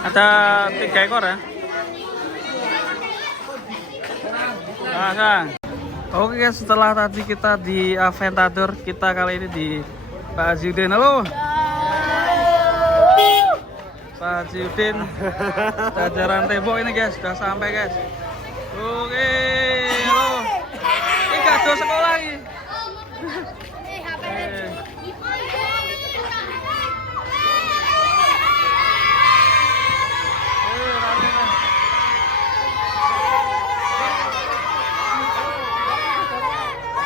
Ada 3 ekor ya. Nah, oke guys, setelah tadi kita di Aventador, kita kali ini di Pak Hajiudin. Halo Pak Hajiudin, jajaran tembok ini guys, sudah sampai guys. Oke, halo. Ini kado sekolah ini.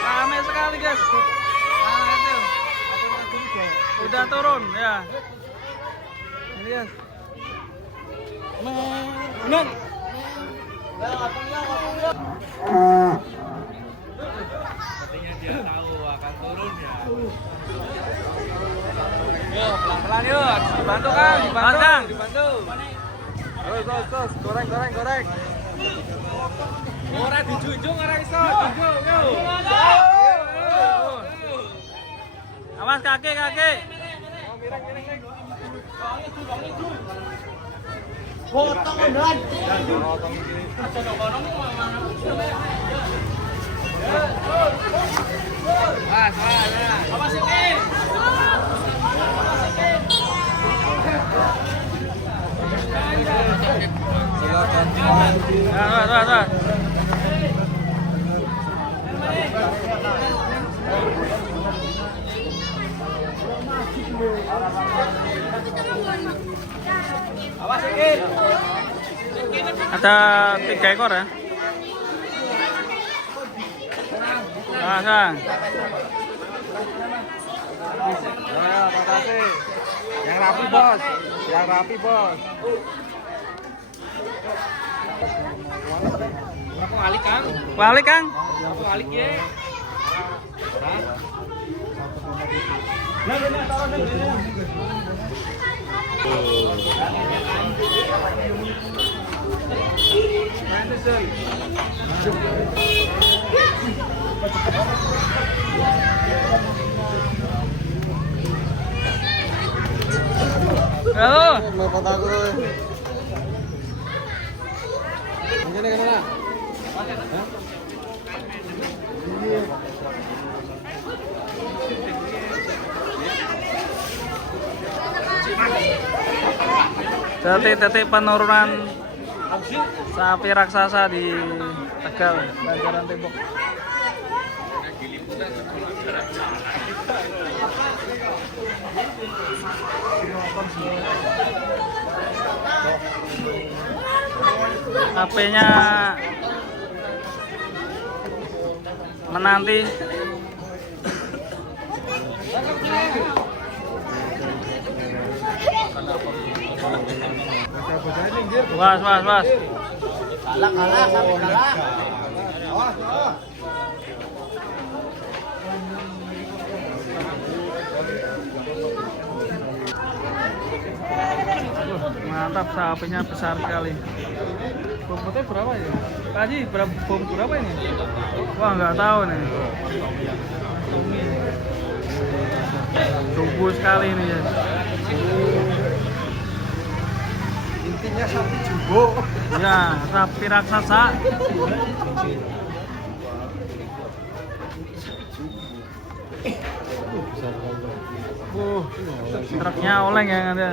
Rame sekali guys. Nah, itu. Udah turun ya. Ini guys. Men. Sepertinya dia tahu akan turun ya. Yuk, pelan-pelan yuk. Dibantu kan? Dibantu. Terus, goreng. Ora dijunjung ora iso, junjung yuk. Awas kaki. Potong ondan. Awas iki. Silakan. Nah. Awas iki. Ada 3 ekor ya. Nah. Ya, makasih. Yang rapi, Bos. Aku alik, Kang. Balik Kang. Aku alik ye. Halo. Lepas aku. Ini kemana? Detik-detik penurunan sapi raksasa di Tegal, Banjaran Tembok. HP-nya menanti. Was. Kalah sampai kalah. Mantap, sapinya besar sekali. Bobotnya berapa ya? Tadi berapa ini? Wah, nggak tahu nih. Tumbuh sekali ini ya. Intinya sapi jumbo. Ya, sapi raksasa. Truknya oleng ya ada.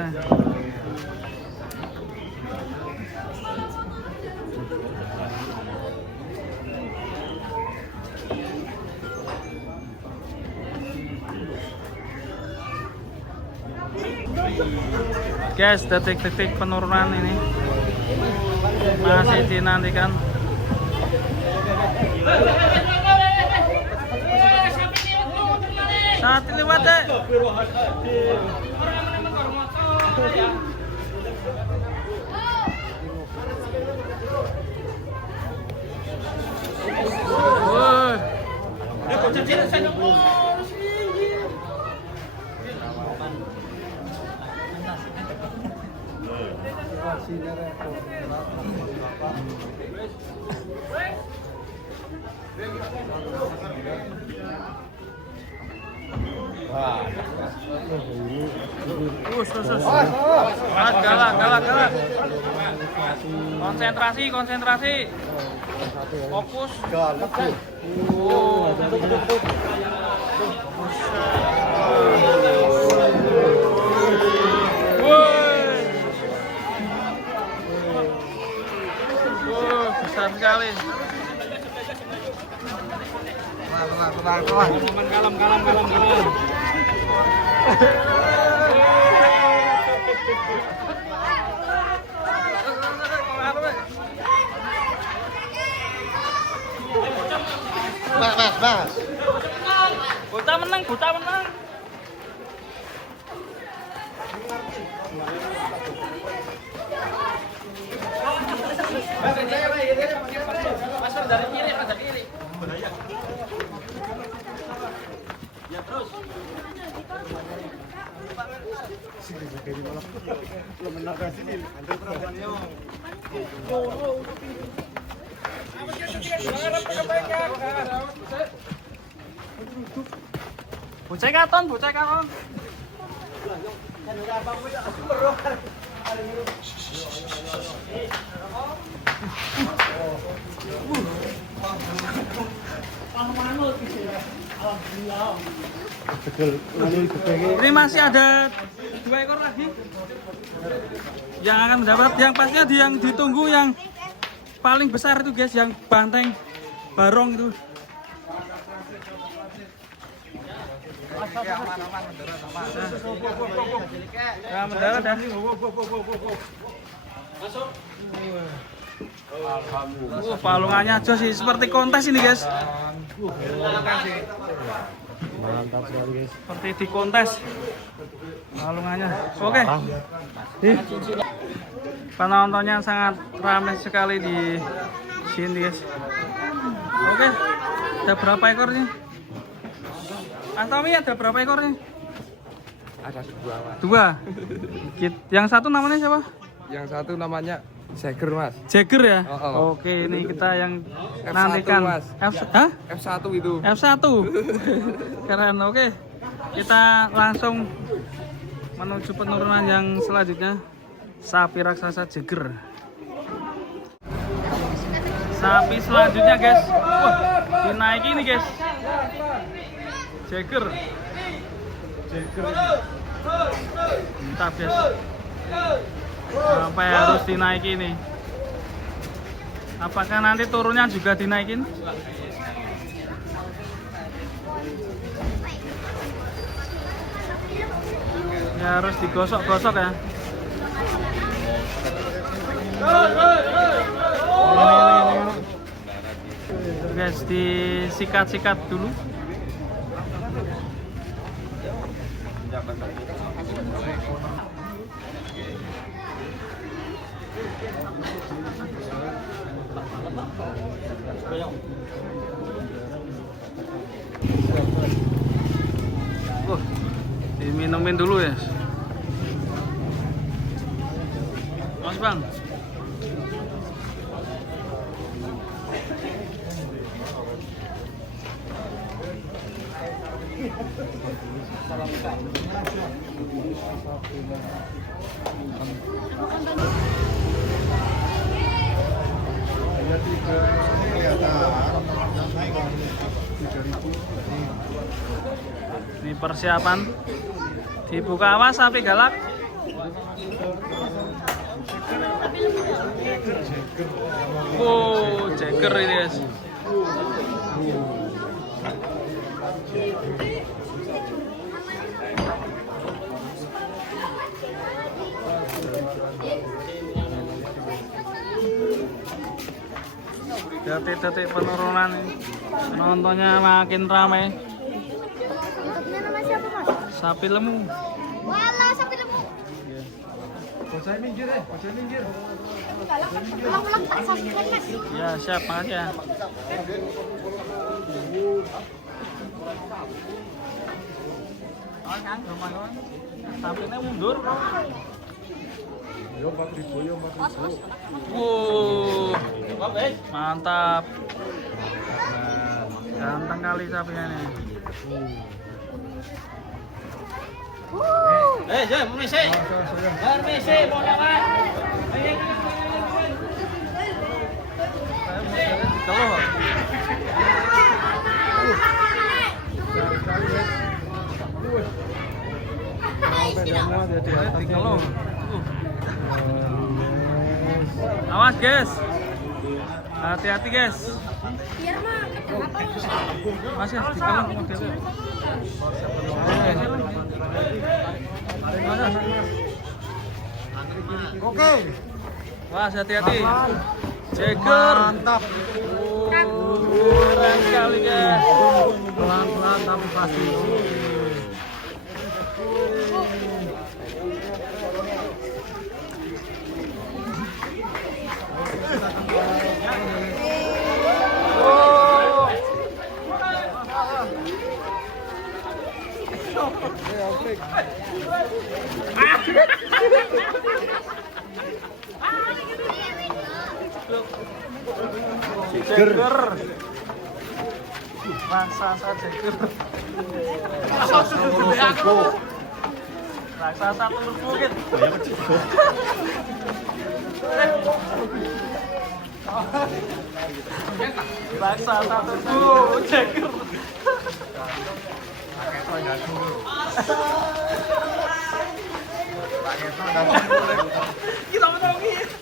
Guys, detik-detik penurunan ini masih dinantikan. Saat lewat deh. Wah, Galak. Konsentrasi. Fokus. Besar sekali. Kalem. Mas. Buta menang. Dari kiri. Ya terus. Bocah katon. Ini masih ada 2 ekor lagi yang akan mendapat, yang pastinya yang ditunggu yang paling besar itu guys, yang banteng barong itu. Ya, mendarat dan masuk. Palungannya aja sih seperti kontes ini guys. Mantap sekali guys. Seperti di kontes palungannya. Oke. Penontonnya sangat ramai sekali di sini guys. Oke. Ada berapa ekor nih? Tommy, ada berapa ekor nih? Ada 2. Yang satu namanya siapa? Yang satu namanya Jagger, Mas. Jagger ya? Oh. Oke, ini kita yang F1, nantikan. Mas. F1 itu. F1. Keren, oke. Kita langsung menuju penurunan yang selanjutnya. Sapi raksasa Jagger. Sapi selanjutnya guys. Wah, dinaiki ini guys. Jagger. Mantap guys. Sampai harus dinaiki ini. Apakah nanti turunnya juga dinaikin? Ya harus digosok-gosok ya. Ini. Guys, disikat-sikat dulu. Diminumin dulu ya. Mas Bang. Ini persiapan dibuka awas sapi galak. Wow, Jagger ini guys. Detik-detik penurunan ini. Penontonnya makin ramai. Nama siapa mas? Sapi lemu. Walah sapi lemu. Saya minggir. Ulang tak saksikan mas. Ya siap, makasih ya. Sapinya mundur. Yo 4.000. Wow, mantap. Ganteng kali sapinya nih. Jangan Messi. Jangan Messi, mau lawan. Kalau kalau awas guys, hati-hati guys. Masih di kalau model. Oke. Wah, hati-hati. Jagger. Mantap. Keren sekali guys. Pelan-pelan tapi pasti. Jagger. Raksasa Jagger. Raksasa tulur bukit. Raksasa tulur Jagger. Kita mau tahu gitu.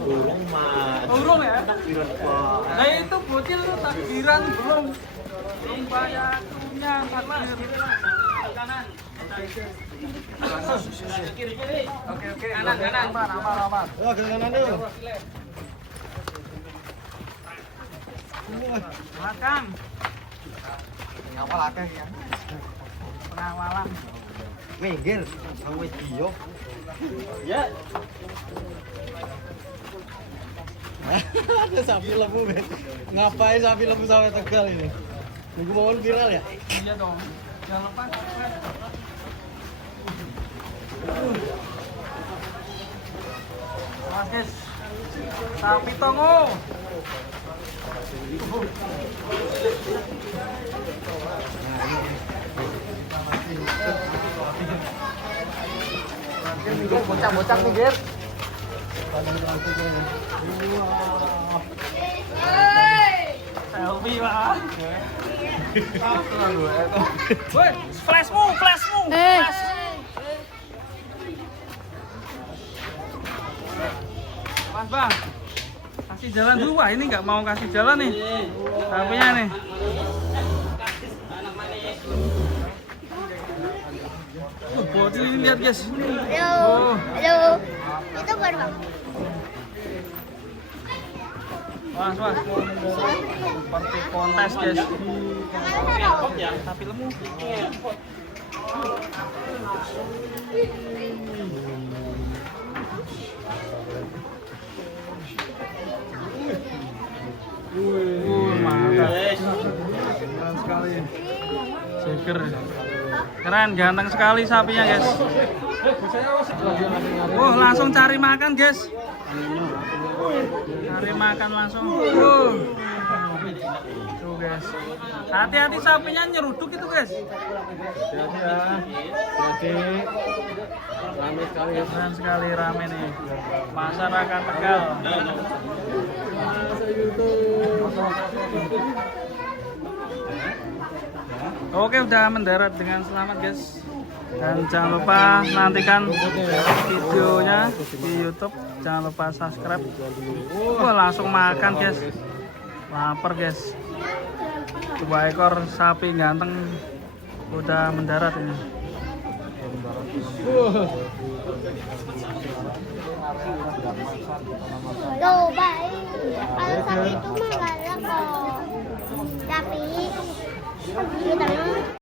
Burung mah. Burung ya? Nah itu bocil tuh takbiran belum bayar punya takbir. Kanan. Oke. Kanan. Aman. Oh, ke kanan dulu. Makan. Ngapa lakeh ya? Pengawalan. Minggir, sama Dio. Ya. Ada sapi lembu, Ben. Ngapain sapi lembu sampai Tegal ini? Nunggu momen viral ya? Iya dong. Jangan lupa. Mas guys. Sapi tongo. Bocah-bocah nih, Ger. Selfie, Pak. Woi, flashmu. Flash. Mas Bang, kasih jalan dulu. Wah, ini nggak mau kasih jalan nih. HP-nya nih. Body ini lihat guys. Halo. Itu baru bang. Mas. Seperti kontes guys. Sapi lemu. Mantap. Keren sekali. Jagger. Keren, ganteng sekali sapinya guys. Langsung cari makan guys. Cari makan langsung. Tuh guys. Hati-hati sapinya nyeruduk itu guys. Jadi rame sekali ya. Keren sekali, rame nih. Masyarakat Tegal. Oke, udah mendarat dengan selamat guys. Dan jangan lupa nantikan videonya di YouTube. Jangan lupa subscribe. Langsung makan guys. Lapar guys. 2 ekor sapi ganteng udah mendarat ini. Tuh baik. Kalau sapi itu mah galak kok. Tapi kita